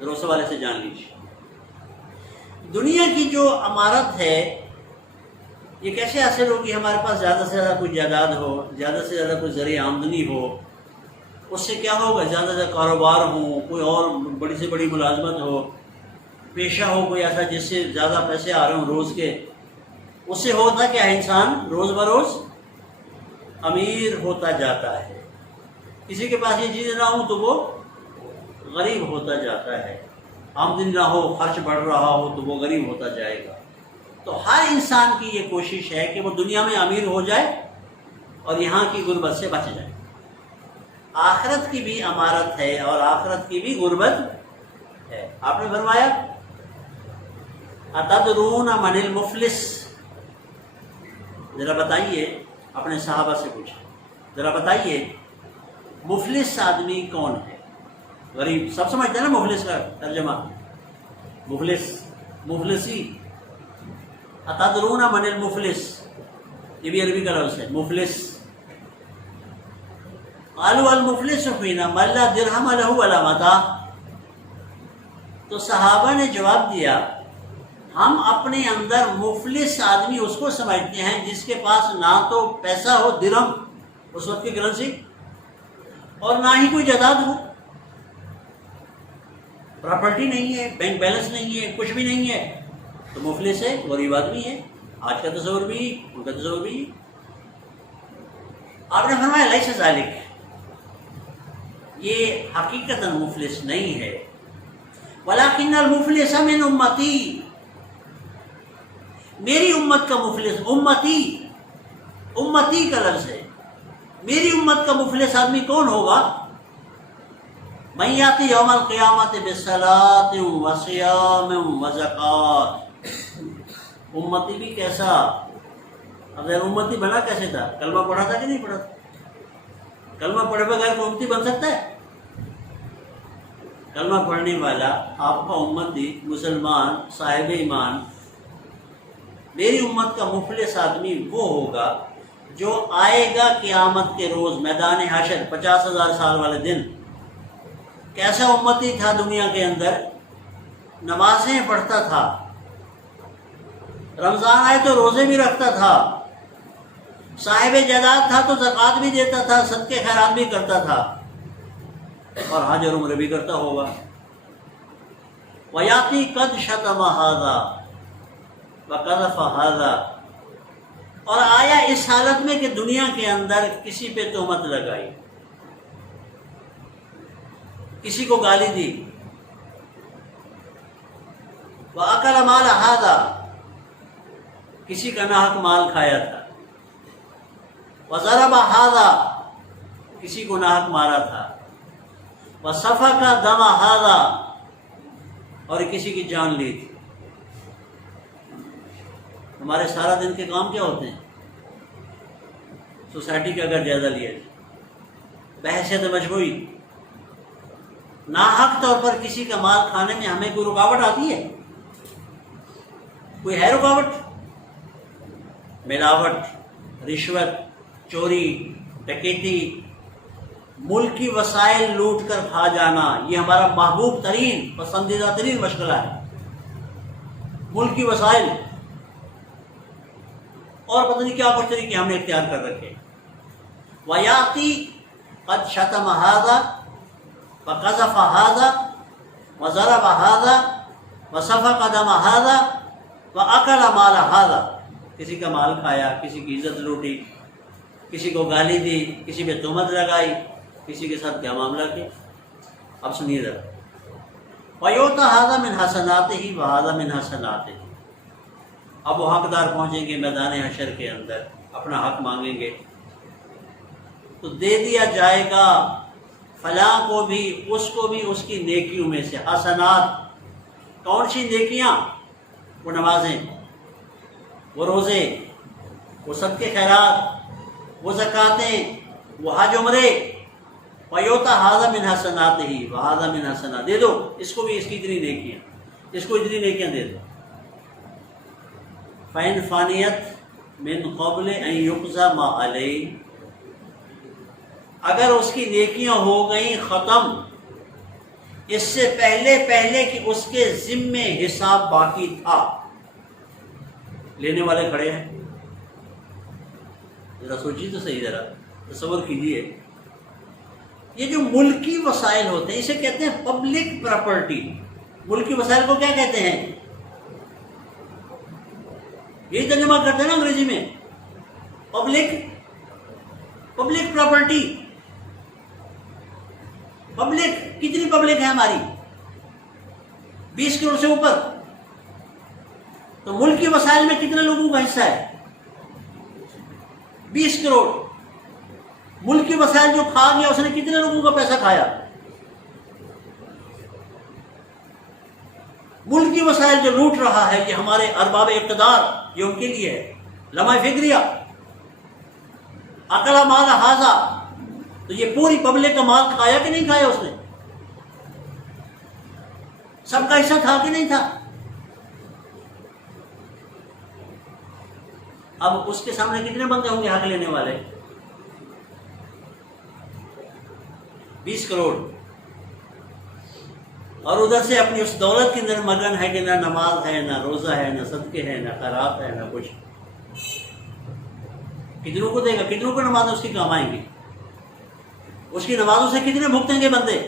ذرا اس حوالے سے جان لیجیے۔ دنیا کی جو عمارت ہے یہ کیسے حاصل ہوگی؟ ہمارے پاس زیادہ سے زیادہ کوئی جائیداد ہو، زیادہ سے زیادہ کوئی ذریعہ آمدنی ہو، اس سے کیا ہوگا؟ زیادہ سے زیادہ کاروبار ہو، کوئی اور بڑی سے بڑی ملازمت ہو، پیشہ ہو کوئی ایسا جس سے زیادہ پیسے آ رہے ہوں روز کے، اس سے ہوتا کیا ہے؟ انسان روز بروز امیر ہوتا جاتا ہے۔ کسی کے پاس یہ چیزیں نہ ہوں تو وہ غریب ہوتا جاتا ہے، آمدنی نہ ہو، خرچ بڑھ رہا ہو تو وہ غریب ہوتا جائے گا۔ تو ہر انسان کی یہ کوشش ہے کہ وہ دنیا میں امیر ہو جائے اور یہاں کی غربت سے بچ جائے۔ آخرت کی بھی امارت ہے اور آخرت کی بھی غربت ہے۔ آپ نے فرمایا اتدرون من المفلس، ذرا بتائیے، اپنے صحابہ سے پوچھیں، ذرا بتائیے مفلس آدمی کون ہے؟ غریب سب سمجھتے ہیں نا مفلس کا ترجمہ، مفلسی۔ اتدرون من المفلس، یہ بھی عربی کا لفظ ہے، مفلس۔ قالوا المفلس فینا من لا درہم لہ ولا متاع، تو صحابہ نے جواب دیا ہم اپنے اندر مفلس آدمی اس کو سمجھتے ہیں جس کے پاس نہ تو پیسہ ہو، درہم اس وقت کی کرنسی، اور نہ ہی کوئی جائیداد ہو، پراپرٹی نہیں ہے، بینک بیلنس نہیں ہے، کچھ بھی نہیں ہے، تو مفلس ہے، غریب آدمی ہے۔ آج کا تصور بھی، ان کا تصور بھی۔ آپ نے فرمایا لیس ذالک، یہ حقیقتاً مفلس نہیں ہے، ولکن المفلس من امتی، میری امت کا مفلس، امتی کا لفظ ہے، میری امت کا مفلس آدمی کون ہوگا؟ من یاتی یوم القیامت بصلاۃ وصیام وزکوٰۃ، امتی بھی کیسا؟ اگر امتی بنا کیسے تھا؟ کلمہ پڑھا تھا کہ نہیں پڑھا تھا؟ کلمہ پڑھے بغیر کوئی امتی بن سکتا ہے؟ کلمہ پڑھنے والا، آپ کا امتی، مسلمان، صاحب ایمان، میری امت کا مفلس آدمی وہ ہوگا جو آئے گا قیامت کے روز میدان حشر، 50,000 سال والے دن۔ کیسا امتی تھا دنیا کے اندر؟ نمازیں پڑھتا تھا، رمضان آئے تو روزے بھی رکھتا تھا، صاحب جائیداد تھا تو زکوٰۃ بھی دیتا تھا، صدقے خیرات بھی کرتا تھا، اور حج اور عمرہ بھی کرتا ہوگا۔ ویاتی قد شتم ھذا وقذف ھذا، اور آیا اس حالت میں کہ دنیا کے اندر کسی پہ تہمت لگائی، کسی کو گالی دی، وَأَكَلَ مَالَ هَذَا، کسی کا ناحق مال کھایا تھا، وَضَرَبَ هَذَا، کسی کو ناحق مارا تھا، وَسَفَكَ دَمَ هَذَا، اور کسی کی جان لی تھی۔ ہمارے سارا دن کے کام کیا ہوتے ہیں؟ سوسائٹی کا اگر جائزہ لیا جائے، بحثیت مجموعی، ناحق طور پر کسی کا مال کھانے میں ہمیں کوئی رکاوٹ آتی ہے؟ کوئی ہے رکاوٹ؟ ملاوٹ، رشوت، چوری، ڈکیتی، ملکی وسائل لوٹ کر کھا جانا، یہ ہمارا محبوب ترین پسندیدہ ترین مشغلہ ہے، ملکی وسائل، اور پتہ نہیں کیا کچھ طریقے ہم نے اختیار کر رکھے۔ وَيَأْتِي قَدْ شَتَمَ هَذَا وَقَذَفَ هَذَا وَضَرَبَ هَذَا وَسَفَكَ دَمَ هَذَا وَأَكَلَ مَالَ هَذَا، کسی کا مال کھایا، کسی کی عزت لوٹی، کسی کو گالی دی، کسی پہ تہمت لگائی، کسی کے ساتھ کیا معاملہ کیا۔ اب سنیے ذرا، وَيُؤْتَى هَذَا مِنْ حَسَنَاتِهِ وَهَذَا مِنْ حَسَنَاتِهِ، اب وہ حقدار پہنچیں گے میدان حشر کے اندر، اپنا حق مانگیں گے تو دے دیا جائے گا فلاں کو بھی، اس کو بھی اس کی نیکیوں میں سے۔ حسنات، کون سی نیکیاں؟ وہ نمازیں، وہ روزے، وہ صدقے خیرات، وہ زکاتیں، وہ حج عمرے۔ وَيُؤْتَى هَذَا مِنْ حَسَنَاتِهِ وَهَذَا مِنْ حَسَنَاتِهِ، دے دو اس کو بھی اس کی اتنی نیکیاں، اس کو اتنی نیکیاں دے دو۔ فَإِنْ فَانِيَتْ مِنْ قَبْلِ أَنْ يُقْضَى مَا عَلَيْهِ، اگر اس کی نیکیاں ہو گئیں ختم اس سے پہلے کہ اس کے ذمے حساب باقی تھا۔ لینے والے کھڑے ہیں، ذرا سوچیے تو صحیح، ذرا تصور کیجیے، یہ جو ملکی وسائل ہوتے ہیں اسے کہتے ہیں پبلک پراپرٹی۔ ملکی وسائل کو کیا کہتے ہیں؟ یہی ترجمہ کرتے ہیں نا انگریزی میں، پبلک پراپرٹی۔ پبلک کتنی پبلک ہے ہماری؟ 20 کروڑ سے اوپر۔ تو ملکی وسائل میں کتنے لوگوں کا حصہ ہے؟ 20 کروڑ۔ ملکی وسائل جو کھا گیا اس نے کتنے لوگوں کا پیسہ کھایا؟ ملکی وسائل جو لوٹ رہا ہے یہ ہمارے ارباب اقتدار، یہ ان کے لیے ہے۔ لمحہ فکریہ، اکلا مال ہاذا، تو یہ پوری پبلک کا مال کھایا کہ نہیں کھایا اس نے؟ سب کا حصہ تھا کہ نہیں تھا؟ اب اس کے سامنے کتنے بندے ہوں گے حق لینے والے؟ 20 کروڑ، اور ادھر سے اپنی اس دولت کے اندر مگن ہے کہ نہ نماز ہے، نہ روزہ ہے، نہ صدقے ہے، نہ خیرات ہے، نہ کچھ۔ کتنوں کو دے گا؟ کتنوں کو نمازیں اس کی کام آئیں گی؟ اس کی نمازوں سے کتنے بھگتیں گے بندے؟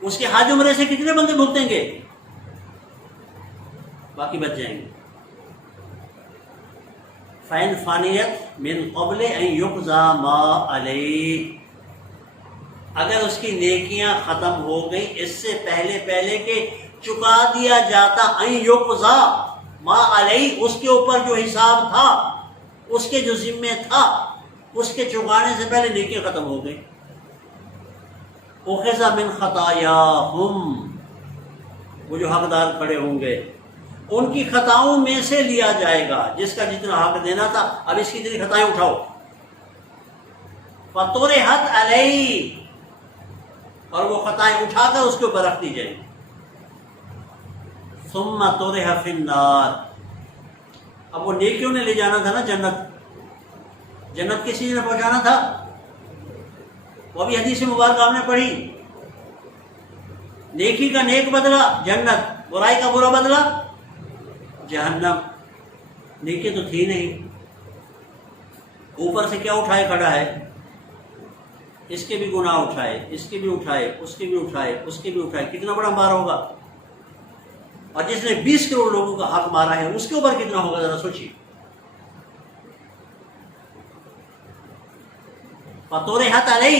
اس کے حج عمرے سے کتنے بندے بھگتیں گے؟ باقی بچ جائیں گے۔ فَإِنْ فَانِيَتْ مِنْ قَبْلِ أَنْ يُقْضَى مَا عَلَيْهِ، اگر اس کی نیکیاں ختم ہو گئی اس سے پہلے کہ چکا دیا جاتا، أَنْ يُقْضَى مَا عَلَيْهِ، اس کے اوپر جو حساب تھا، اس کے جو ذمے تھا، اس کے چکانے سے پہلے نیکیاں ختم ہو گئی۔ اُخِذَ مِنْ خَطَایَاهُمْ، وہ جو حقدار کھڑے ہوں گے ان کی خطاؤں میں سے لیا جائے گا، جس کا جتنا حق دینا تھا اب اس کی اتنی خطائیں اٹھاؤ۔ فَطُرِحَتْ عَلَيْهِ، اور وہ خطائیں اٹھا کر اس کے اوپر رکھ دی جائیں۔ ثُمَّ طُرِحَ فِي النَّارِ، اب وہ نیکیوں نے لے جانا تھا نا جنت، جنت کسی نے پہنچانا تھا، وہ بھی حدیث مبارکہ ہم نے پڑھی، نیکی کا نیک بدلہ جنت، برائی کا برا بدلہ جہنم۔ نیکی تو تھی نہیں، اوپر سے کیا اٹھائے کھڑا ہے؟ اس کے بھی گناہ اٹھائے، اس کے بھی اٹھائے، اس کے بھی اٹھائے، اس کے بھی اٹھائے، کتنا بڑا مار ہوگا؟ اور جس نے 20 کروڑ لوگوں کا حق مارا ہے اس کے اوپر کتنا ہوگا، ذرا سوچیے۔ فَطُرِحَتْ عَلَيْهِ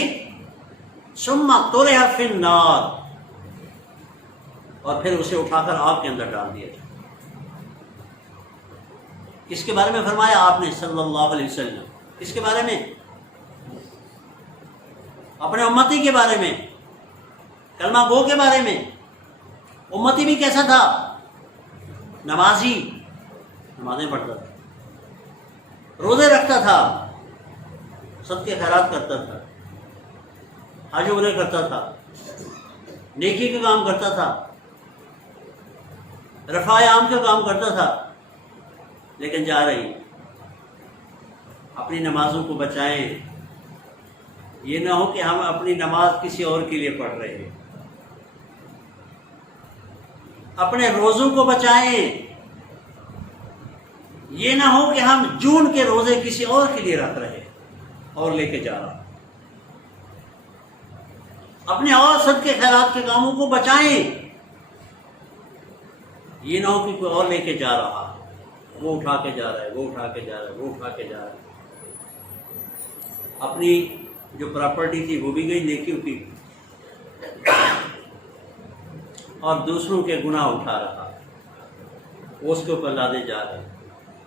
ثُمَّ طُرِحَ فِي النَّارِ، اور پھر اسے اٹھا کر آگ کے اندر ڈال دیا جائے۔ کس کے بارے میں فرمایا آپ نے صلی اللہ علیہ وسلم؟ کس کے بارے میں؟ اپنے امتی کے بارے میں، کلمہ گو کے بارے میں۔ امتی بھی کیسا تھا؟ نمازی، نمازیں پڑھتا تھا، روزے رکھتا تھا، صدقے خیرات کرتا تھا، حج عمرے کرتا تھا، نیکی کا کام کرتا تھا، رفع عام کا کام کرتا تھا، لیکن جا رہی اپنی نمازوں کو بچائیں۔ یہ نہ ہو کہ ہم اپنی نماز کسی اور کے لیے پڑھ رہے ہیں۔ اپنے روزوں کو بچائیں، یہ نہ ہو کہ ہم جون کے روزے کسی اور کے لیے رکھ رہے اور لے کے جا رہا۔ اپنے اور صدقے خیرات کے کاموں کو بچائیں، یہ نہ ہو کہ کوئی اور لے کے جا رہا، وہ اٹھا کے جا رہا ہے، وہ اٹھا کے جا رہا ہے، وہ اٹھا کے جا رہا ہے۔ اپنی جو پراپرٹی تھی وہ بھی گئی نیکیوں کی، اور دوسروں کے گناہ اٹھا رہا، وہ اس کے اوپر لادے جا رہے ہیں،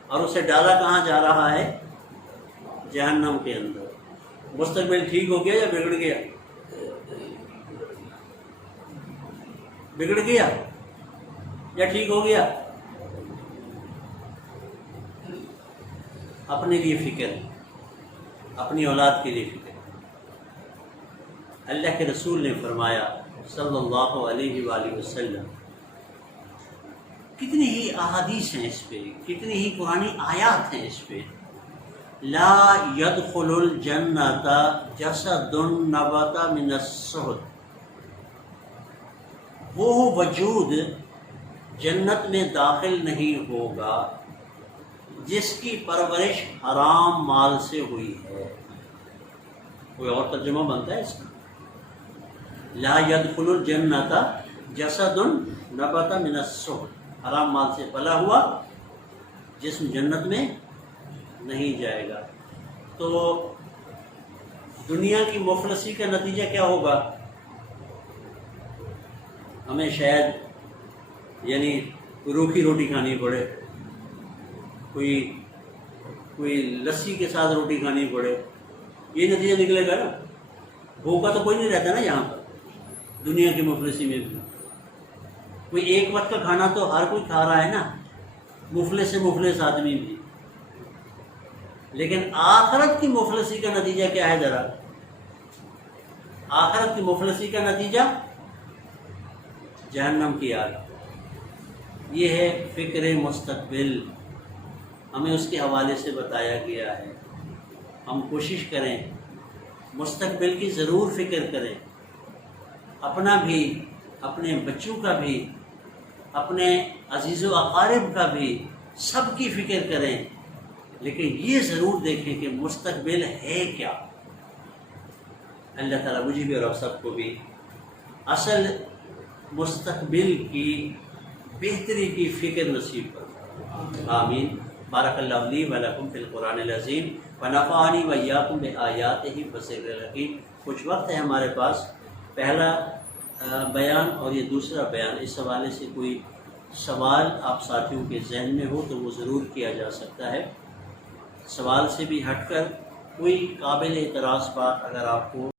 اور اسے ڈالا کہاں جا رہا ہے؟ جہنم کے اندر۔ مستقبل ٹھیک ہو گیا یا بگڑ گیا؟ بگڑ گیا یا ٹھیک ہو گیا؟ اپنے لیے فکر، اپنی اولاد کے لیے فکر۔ اللہ کے رسول نے فرمایا صلی اللہ علیہ وآلہ وسلم، کتنی ہی احادیث ہیں اس پہ، کتنی ہی قرآنی آیات ہیں اس پہ۔ لا يدخل الجنۃ جسد نبت من الصحت، وہ وجود جنت میں داخل نہیں ہوگا جس کی پرورش حرام مال سے ہوئی ہے۔ کوئی اور ترجمہ بنتا ہے اس کا؟ لا يدخل الجنۃ جسد نبت من الصحت، حرام مال سے پلا ہوا جسم جنت میں نہیں جائے گا۔ تو دنیا کی مفلسی کا نتیجہ کیا ہوگا؟ ہمیں شاید یعنی روکھی روٹی کھانی پڑے، کوئی لسی کے ساتھ روٹی کھانی پڑے، یہ نتیجہ نکلے گا نا۔ بھوکا تو کوئی نہیں رہتا نا یہاں پر، دنیا کی مفلسی میں بھی کوئی ایک وقت کا کھانا تو ہر کوئی کھا رہا ہے نا، مفلس سے مفلس آدمی بھی۔ لیکن آخرت کی مفلسی کا نتیجہ کیا ہے؟ ذرا آخرت کی مفلسی کا نتیجہ جہنم کی آگ۔ یہ ہے فکر مستقبل، ہمیں اس کے حوالے سے بتایا گیا ہے۔ ہم کوشش کریں، مستقبل کی ضرور فکر کریں، اپنا بھی، اپنے بچوں کا بھی، اپنے عزیز و اقارب کا بھی، سب کی فکر کریں، لیکن یہ ضرور دیکھیں کہ مستقبل ہے کیا۔ اللہ تعالیٰ مجھے بھی اور آپ سب کو بھی اصل مستقبل کی بہتری کی فکر نصیب کرے، آمین۔ بارک اللہ لی و لکم فی القرآن العظیم ونفعنی وایاکم بآیاتہ والذکر الحکیم۔ کچھ وقت ہے ہمارے پاس، پہلا بیان اور یہ دوسرا بیان، اس حوالے سے کوئی سوال آپ ساتھیوں کے ذہن میں ہو تو وہ ضرور کیا جا سکتا ہے۔ سوال سے بھی ہٹ کر کوئی قابل اعتراض بات اگر آپ کو